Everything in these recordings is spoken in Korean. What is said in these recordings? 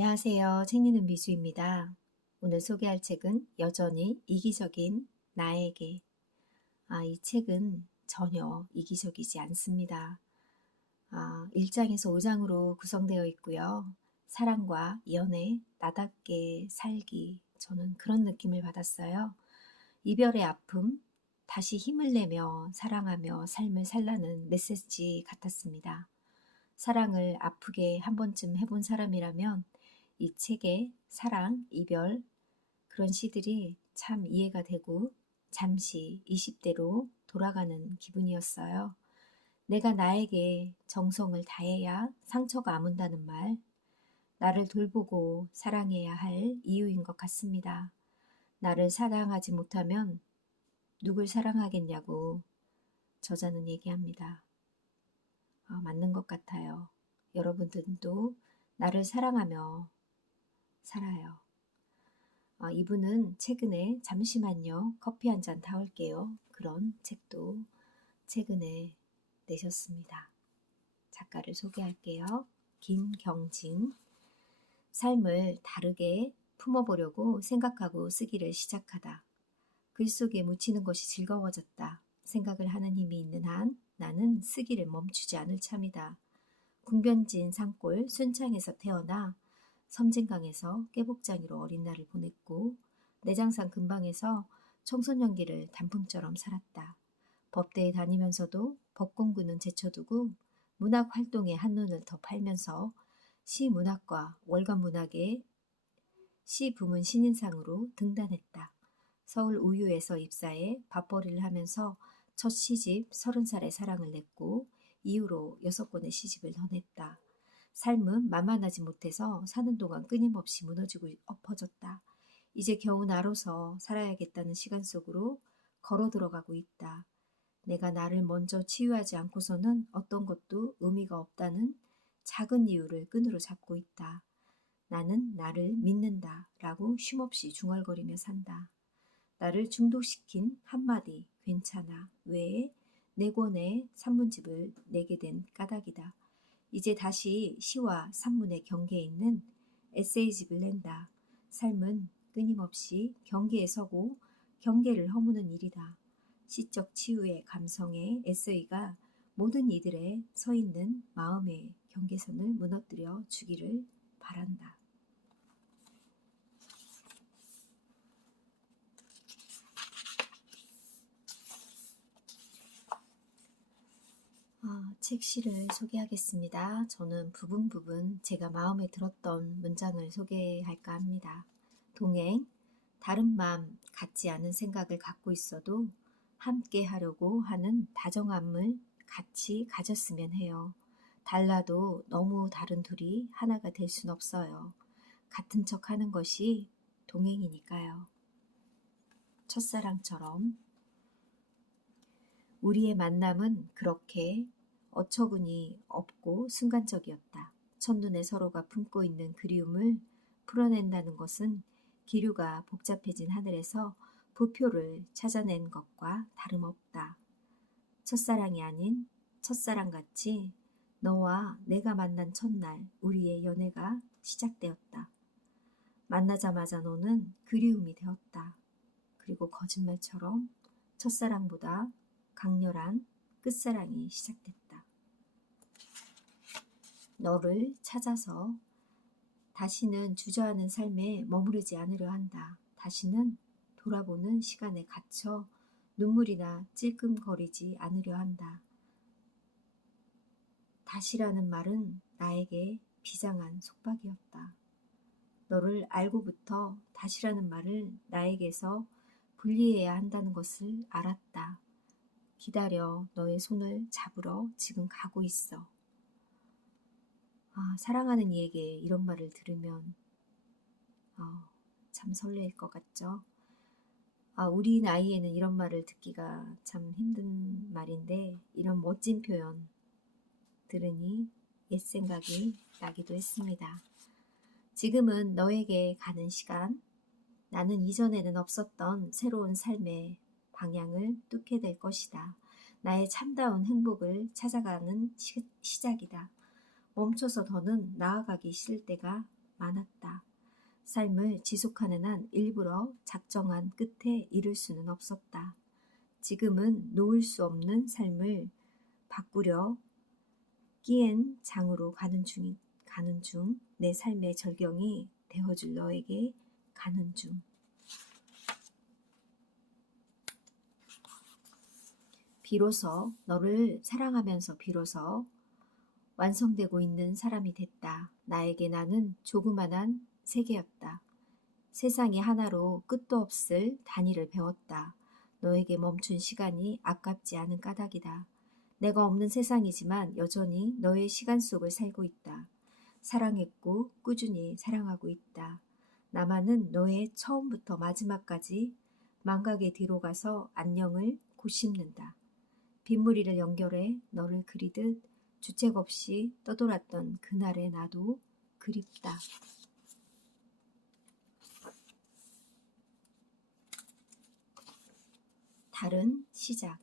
안녕하세요. 책 읽는 미주입니다. 오늘 소개할 책은 여전히 이기적인 나에게. 이 책은 전혀 이기적이지 않습니다. 1장에서 5장으로 구성되어 있고요. 사랑과 연애, 나답게 살기. 저는 그런 느낌을 받았어요. 이별의 아픔, 다시 힘을 내며 사랑하며 삶을 살라는 메시지 같았습니다. 사랑을 아프게 한 번쯤 해본 사람이라면 이 책의 사랑, 이별 그런 시들이 참 이해가 되고 잠시 20대로 돌아가는 기분이었어요. 내가 나에게 정성을 다해야 상처가 아문다는 말, 나를 돌보고 사랑해야 할 이유인 것 같습니다. 나를 사랑하지 못하면 누굴 사랑하겠냐고 저자는 얘기합니다. 맞는 것 같아요. 여러분들도 나를 사랑하며 살아요. 이분은 최근에 잠시만요, 커피 한 잔 타올게요. 그런 책도 최근에 내셨습니다. 작가를 소개할게요. 김경진. 삶을 다르게 품어보려고 생각하고 쓰기를 시작하다. 글 속에 묻히는 것이 즐거워졌다. 생각을 하는 힘이 있는 한 나는 쓰기를 멈추지 않을 참이다. 궁변진 산골 순창에서 태어나 섬진강에서 깨복장이로 어린 날을 보냈고 내장산 근방에서 청소년기를 단풍처럼 살았다. 법대에 다니면서도 법공부는 제쳐두고 문학 활동에 한눈을 더 팔면서 시문학과 월간문학의 시부문 신인상으로 등단했다. 서울 우유에서 입사해 밥벌이를 하면서 첫 시집 30살의 사랑을 냈고 이후로 6권의 시집을 더 냈다. 삶은 만만하지 못해서 사는 동안 끊임없이 무너지고 엎어졌다. 이제 겨우 나로서 살아야겠다는 시간 속으로 걸어 들어가고 있다. 내가 나를 먼저 치유하지 않고서는 어떤 것도 의미가 없다는 작은 이유를 끈으로 잡고 있다. 나는 나를 믿는다 라고 쉼없이 중얼거리며 산다. 나를 중독시킨 한마디 괜찮아 외에 4권의 산문집을 내게 된 까닭이다. 이제 다시 시와 산문의 경계에 있는 에세이집을 낸다. 삶은 끊임없이 경계에 서고 경계를 허무는 일이다. 시적 치유의 감성의 에세이가 모든 이들의 서 있는 마음의 경계선을 무너뜨려 주기를 바란다. 책 시를 소개하겠습니다. 저는 부분 제가 마음에 들었던 문장을 소개할까 합니다. 동행, 다른 마음 같지 않은 생각을 갖고 있어도 함께 하려고 하는 다정함을 같이 가졌으면 해요. 달라도 너무 다른 둘이 하나가 될 순 없어요. 같은 척 하는 것이 동행이니까요. 첫사랑처럼 우리의 만남은 그렇게 어처구니 없고 순간적이었다. 첫눈에 서로가 품고 있는 그리움을 풀어낸다는 것은 기류가 복잡해진 하늘에서 부표를 찾아낸 것과 다름없다. 첫사랑이 아닌 첫사랑같이 너와 내가 만난 첫날 우리의 연애가 시작되었다. 만나자마자 너는 그리움이 되었다. 그리고 거짓말처럼 첫사랑보다 강렬한 끝사랑이 시작됐다. 너를 찾아서 다시는 주저하는 삶에 머무르지 않으려 한다. 다시는 돌아보는 시간에 갇혀 눈물이나 찔끔거리지 않으려 한다. 다시라는 말은 나에게 비장한 속박이었다. 너를 알고부터 다시라는 말을 나에게서 분리해야 한다는 것을 알았다. 기다려 너의 손을 잡으러 지금 가고 있어. 사랑하는 이에게 이런 말을 들으면 참 설레일 것 같죠. 우리 나이에는 이런 말을 듣기가 참 힘든 말인데 이런 멋진 표현 들으니 옛 생각이 나기도 했습니다. 지금은 너에게 가는 시간. 나는 이전에는 없었던 새로운 삶의 방향을 뚫게 될 것이다. 나의 참다운 행복을 찾아가는 시작이다. 멈춰서 더는 나아가기 싫을 때가 많았다. 삶을 지속하는 한 일부러 작정한 끝에 이를 수는 없었다. 지금은 놓을 수 없는 삶을 바꾸려 끼엔 장으로 가는 중 내 삶의 절경이 되어줄 너에게 가는 중. 비로소 너를 사랑하면서 비로소 완성되고 있는 사람이 됐다. 나에게 나는 조그만한 세계였다. 세상이 하나로 끝도 없을 단위를 배웠다. 너에게 멈춘 시간이 아깝지 않은 까닭이다. 내가 없는 세상이지만 여전히 너의 시간 속을 살고 있다. 사랑했고 꾸준히 사랑하고 있다. 나만은 너의 처음부터 마지막까지 망각의 뒤로 가서 안녕을 고심는다. 빗무리를 연결해 너를 그리듯 주책 없이 떠돌았던 그날의 나도 그립다. 다른 시작.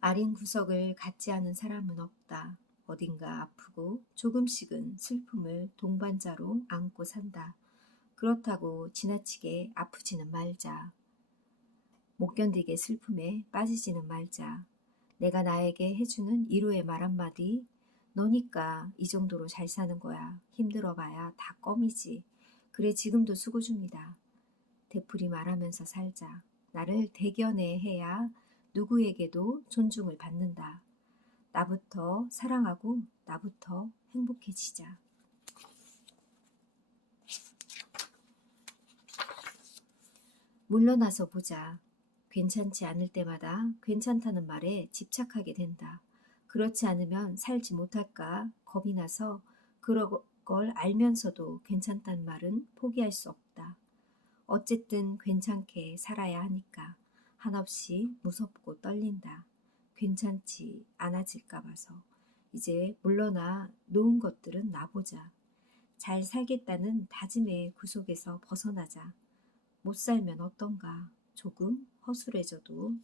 아린 구석을 갖지 않은 사람은 없다. 어딘가 아프고 조금씩은 슬픔을 동반자로 안고 산다. 그렇다고 지나치게 아프지는 말자. 못 견디게 슬픔에 빠지지는 말자. 내가 나에게 해주는 위로의 말 한마디. 너니까 이 정도로 잘 사는 거야. 힘들어봐야 다 껌이지. 그래 지금도 수고 중이다. 되풀이 말하면서 살자. 나를 대견해해야 누구에게도 존중을 받는다. 나부터 사랑하고 나부터 행복해지자. 물러나서 보자. 괜찮지 않을 때마다 괜찮다는 말에 집착하게 된다. 그렇지 않으면 살지 못할까 겁이 나서 그런 걸 알면서도 괜찮다는 말은 포기할 수 없다. 어쨌든 괜찮게 살아야 하니까 한없이 무섭고 떨린다. 괜찮지 않아질까 봐서. 이제 물러나 놓은 것들은 놔보자. 잘 살겠다는 다짐의 구속에서 벗어나자. 못 살면 어떤가. 조금 허술해져도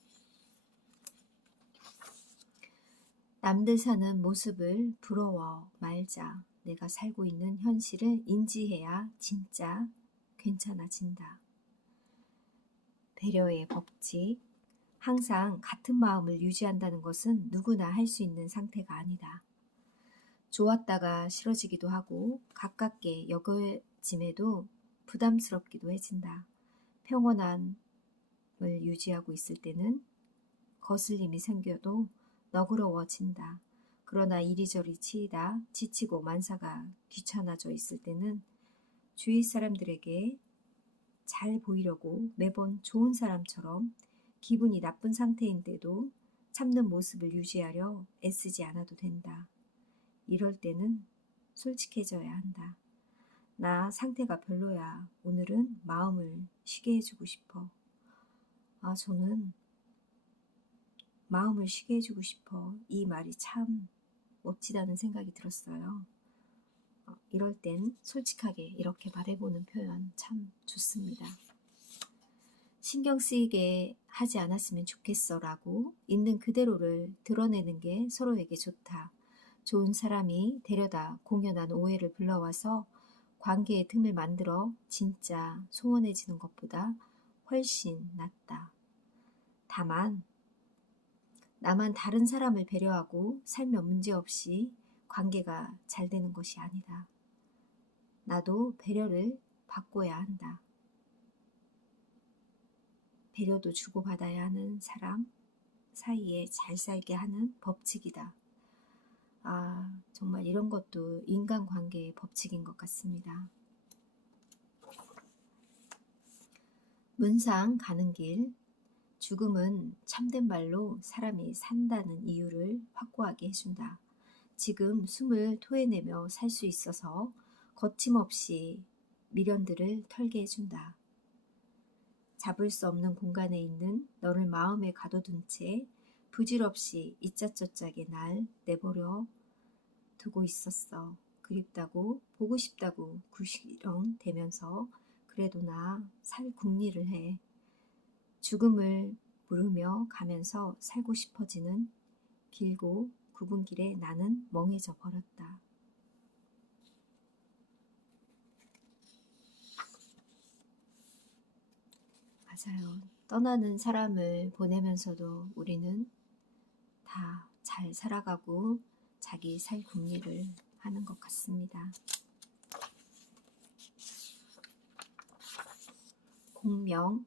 남들 사는 모습을 부러워 말자. 내가 살고 있는 현실을 인지해야 진짜 괜찮아진다. 배려의 법칙. 항상 같은 마음을 유지한다는 것은 누구나 할 수 있는 상태가 아니다. 좋았다가 싫어지기도 하고 가깝게 여겨짐에도 부담스럽기도 해진다. 평온함을 유지하고 있을 때는 거슬림이 생겨도 너그러워진다. 그러나 이리저리 치이다 지치고 만사가 귀찮아져 있을 때는 주위 사람들에게 잘 보이려고 매번 좋은 사람처럼 기분이 나쁜 상태인데도 참는 모습을 유지하려 애쓰지 않아도 된다. 이럴 때는 솔직해져야 한다. 나 상태가 별로야. 오늘은 마음을 쉬게 해주고 싶어. 저는 마음을 쉬게 해주고 싶어. 이 말이 참 멋지다는 생각이 들었어요. 이럴 땐 솔직하게 이렇게 말해보는 표현 참 좋습니다. 신경 쓰이게 하지 않았으면 좋겠어 라고 있는 그대로를 드러내는 게 서로에게 좋다. 좋은 사람이 데려다 공연한 오해를 불러와서 관계의 틈을 만들어 진짜 소원해지는 것보다 훨씬 낫다. 다만 나만 다른 사람을 배려하고 살면 문제없이 관계가 잘 되는 것이 아니다. 나도 배려를 받고야 한다. 배려도 주고받아야 하는 사람 사이에 잘 살게 하는 법칙이다. 정말 이런 것도 인간관계의 법칙인 것 같습니다. 문상 가는 길. 죽음은 참된 말로 사람이 산다는 이유를 확고하게 해준다. 지금 숨을 토해내며 살 수 있어서 거침없이 미련들을 털게 해준다. 잡을 수 없는 공간에 있는 너를 마음에 가둬둔 채 부질없이 이짜저짜게 날 내버려 두고 있었어. 그립다고 보고 싶다고 구시렁대면서 그래도 나 살 궁리를 해. 죽음을 물으며 가면서 살고 싶어지는 길고 굽은 길에 나는 멍해져 버렸다. 맞아요. 떠나는 사람을 보내면서도 우리는 다 잘 살아가고 자기 살 궁리를 하는 것 같습니다. 공명,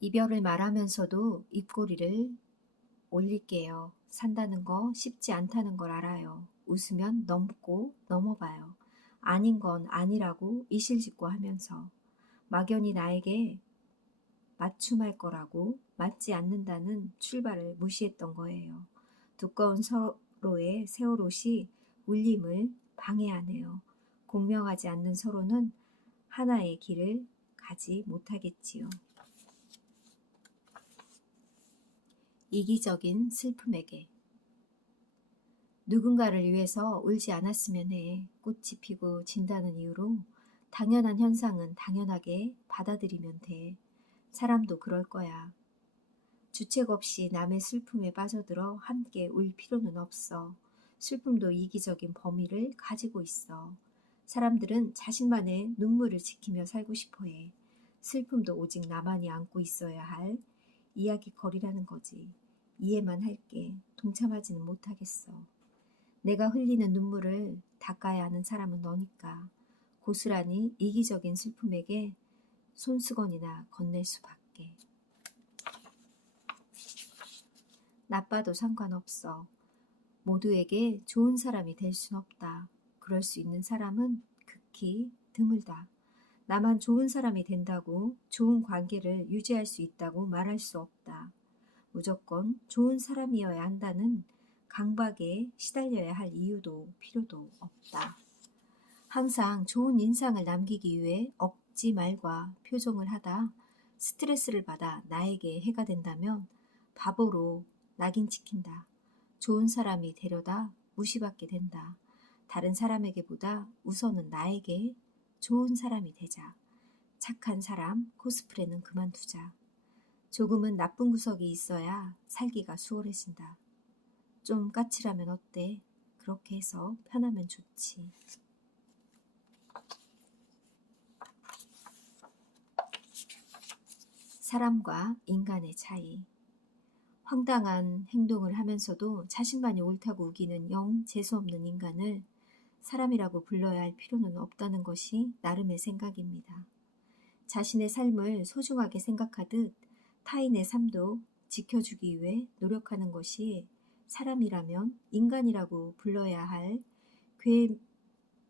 이별을 말하면서도 입꼬리를 올릴게요. 산다는 거 쉽지 않다는 걸 알아요. 웃으면 넘고 넘어가요. 아닌 건 아니라고 이실직고 하면서 막연히 나에게 맞춤할 거라고 맞지 않는다는 출발을 무시했던 거예요. 두꺼운 서로의 세월옷이 울림을 방해하네요. 공명하지 않는 서로는 하나의 길을 가지 못하겠지요. 이기적인 슬픔에게 누군가를 위해서 울지 않았으면 해. 꽃이 피고 진다는 이유로 당연한 현상은 당연하게 받아들이면 돼. 사람도 그럴 거야. 주책 없이 남의 슬픔에 빠져들어 함께 울 필요는 없어. 슬픔도 이기적인 범위를 가지고 있어. 사람들은 자신만의 눈물을 지키며 살고 싶어 해. 슬픔도 오직 나만이 안고 있어야 할 이야기거리라는 거지. 이해만 할게. 동참하지는 못하겠어. 내가 흘리는 눈물을 닦아야 하는 사람은 너니까. 고스란히 이기적인 슬픔에게 손수건이나 건넬 수밖에. 나빠도 상관없어. 모두에게 좋은 사람이 될 순 없다. 그럴 수 있는 사람은 극히 드물다. 나만 좋은 사람이 된다고 좋은 관계를 유지할 수 있다고 말할 수 없다. 무조건 좋은 사람이어야 한다는 강박에 시달려야 할 이유도 필요도 없다. 항상 좋은 인상을 남기기 위해 억지 말과 표정을 하다 스트레스를 받아 나에게 해가 된다면 바보로 낙인 찍힌다. 좋은 사람이 되려다 무시받게 된다. 다른 사람에게보다 우선은 나에게 좋은 사람이 되자. 착한 사람 코스프레는 그만두자. 조금은 나쁜 구석이 있어야 살기가 수월해진다. 좀 까칠하면 어때? 그렇게 해서 편하면 좋지. 사람과 인간의 차이. 황당한 행동을 하면서도 자신만이 옳다고 우기는 영 재수없는 인간을 사람이라고 불러야 할 필요는 없다는 것이 나름의 생각입니다. 자신의 삶을 소중하게 생각하듯 타인의 삶도 지켜주기 위해 노력하는 것이 사람이라면 인간이라고 불러야 할 괴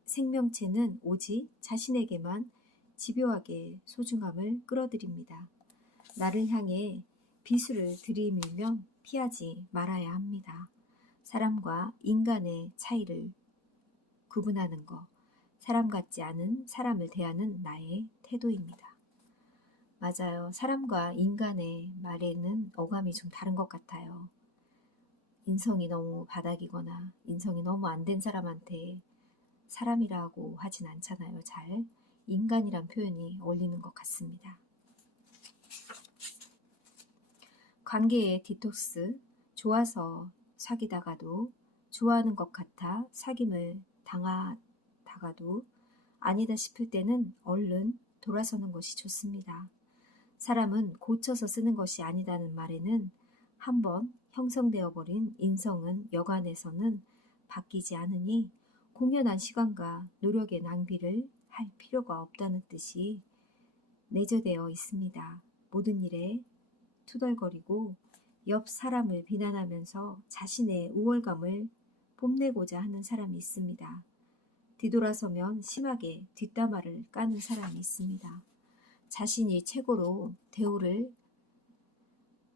생명체는 오직 자신에게만 집요하게 소중함을 끌어들입니다. 나를 향해 비수를 들이밀면 피하지 말아야 합니다. 사람과 인간의 차이를 구분하는 것, 사람 같지 않은 사람을 대하는 나의 태도입니다. 맞아요. 사람과 인간의 말에는 어감이 좀 다른 것 같아요. 인성이 너무 바닥이거나 인성이 너무 안 된 사람한테 사람이라고 하진 않잖아요. 잘. 인간이란 표현이 어울리는 것 같습니다. 관계의 디톡스, 좋아서 사귀다가도 좋아하는 것 같아 사귐을 당하다가도 아니다 싶을 때는 얼른 돌아서는 것이 좋습니다. 사람은 고쳐서 쓰는 것이 아니다는 말에는 한번 형성되어 버린 인성은 여간에서는 바뀌지 않으니 공연한 시간과 노력의 낭비를 할 필요가 없다는 뜻이 내재되어 있습니다. 모든 일에 투덜거리고 옆 사람을 비난하면서 자신의 우월감을 뽐내고자 하는 사람이 있습니다. 뒤돌아서면 심하게 뒷담화를 까는 사람이 있습니다. 자신이 최고로 대우를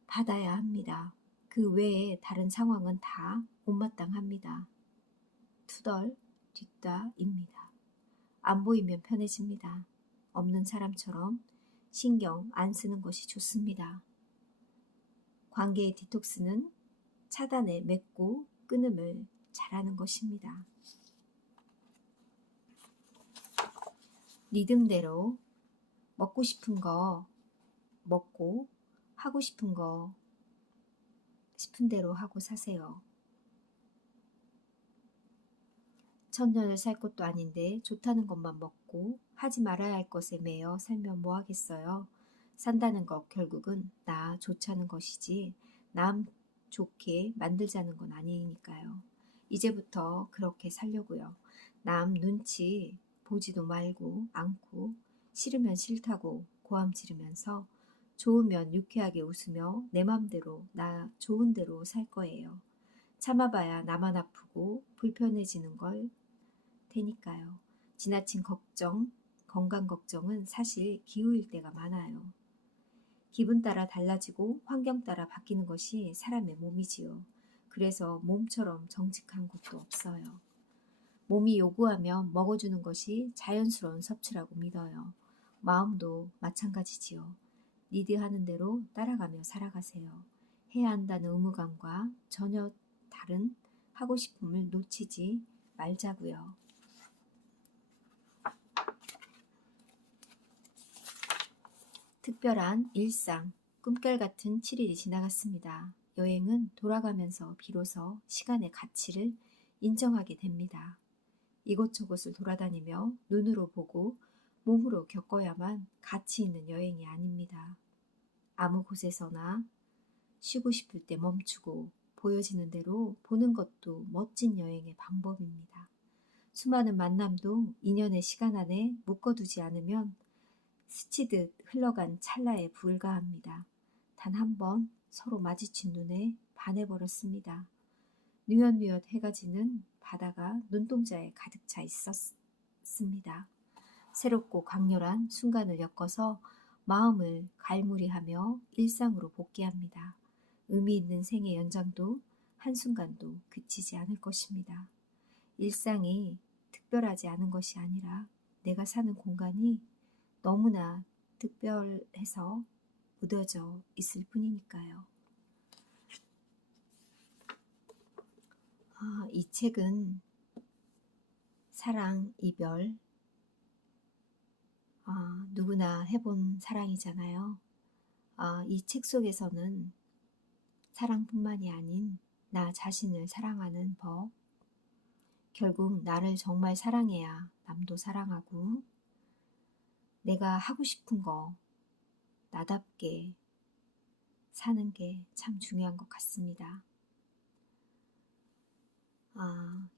받아야 합니다. 그 외에 다른 상황은 다 못마땅합니다. 투덜 뒷다입니다. 안 보이면 편해집니다. 없는 사람처럼 신경 안 쓰는 것이 좋습니다. 관계의 디톡스는 차단에 맺고 끊음을 잘하는 것입니다. 리듬대로 먹고 싶은 거 먹고 하고 싶은 거 싶은 대로 하고 사세요. 천년을 살 것도 아닌데 좋다는 것만 먹고 하지 말아야 할 것에 매여 살면 뭐 하겠어요. 산다는 것 결국은 나 좋자는 것이지 남 좋게 만들자는 건 아니니까요. 이제부터 그렇게 살려고요. 남 눈치 보지도 말고 않고 싫으면 싫다고 고함 지르면서 좋으면 유쾌하게 웃으며 내 맘대로 나 좋은 대로 살 거예요. 참아봐야 나만 아프고 불편해지는 걸 테니까요. 지나친 걱정, 건강 걱정은 사실 기우일 때가 많아요. 기분 따라 달라지고 환경 따라 바뀌는 것이 사람의 몸이지요. 그래서 몸처럼 정직한 것도 없어요. 몸이 요구하면 먹어주는 것이 자연스러운 섭취라고 믿어요. 마음도 마찬가지지요. 니드 하는 대로 따라가며 살아가세요. 해야 한다는 의무감과 전혀 다른 하고 싶음을 놓치지 말자고요. 특별한 일상, 꿈결 같은 7일이 지나갔습니다. 여행은 돌아가면서 비로소 시간의 가치를 인정하게 됩니다. 이곳저곳을 돌아다니며 눈으로 보고 몸으로 겪어야만 가치 있는 여행이 아닙니다. 아무 곳에서나 쉬고 싶을 때 멈추고 보여지는 대로 보는 것도 멋진 여행의 방법입니다. 수많은 만남도 인연의 시간 안에 묶어두지 않으면 스치듯 흘러간 찰나에 불과합니다. 단 한 번 서로 마주친 눈에 반해버렸습니다. 뉘엿뉘엿 해가 지는 바다가 눈동자에 가득 차 있었습니다. 새롭고 강렬한 순간을 엮어서 마음을 갈무리하며 일상으로 복귀합니다. 의미 있는 생의 연장도 한순간도 그치지 않을 것입니다. 일상이 특별하지 않은 것이 아니라 내가 사는 공간이 너무나 특별해서 묻어져 있을 뿐이니까요. 이 책은 사랑, 이별, 누구나 해본 사랑이잖아요. 이 책 속에서는 사랑뿐만이 아닌 나 자신을 사랑하는 법, 결국 나를 정말 사랑해야 남도 사랑하고 내가 하고 싶은 거 나답게 사는 게 참 중요한 것 같습니다.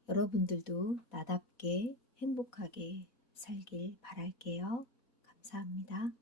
여러분들도 나답게 행복하게 살길 바랄게요. 감사합니다.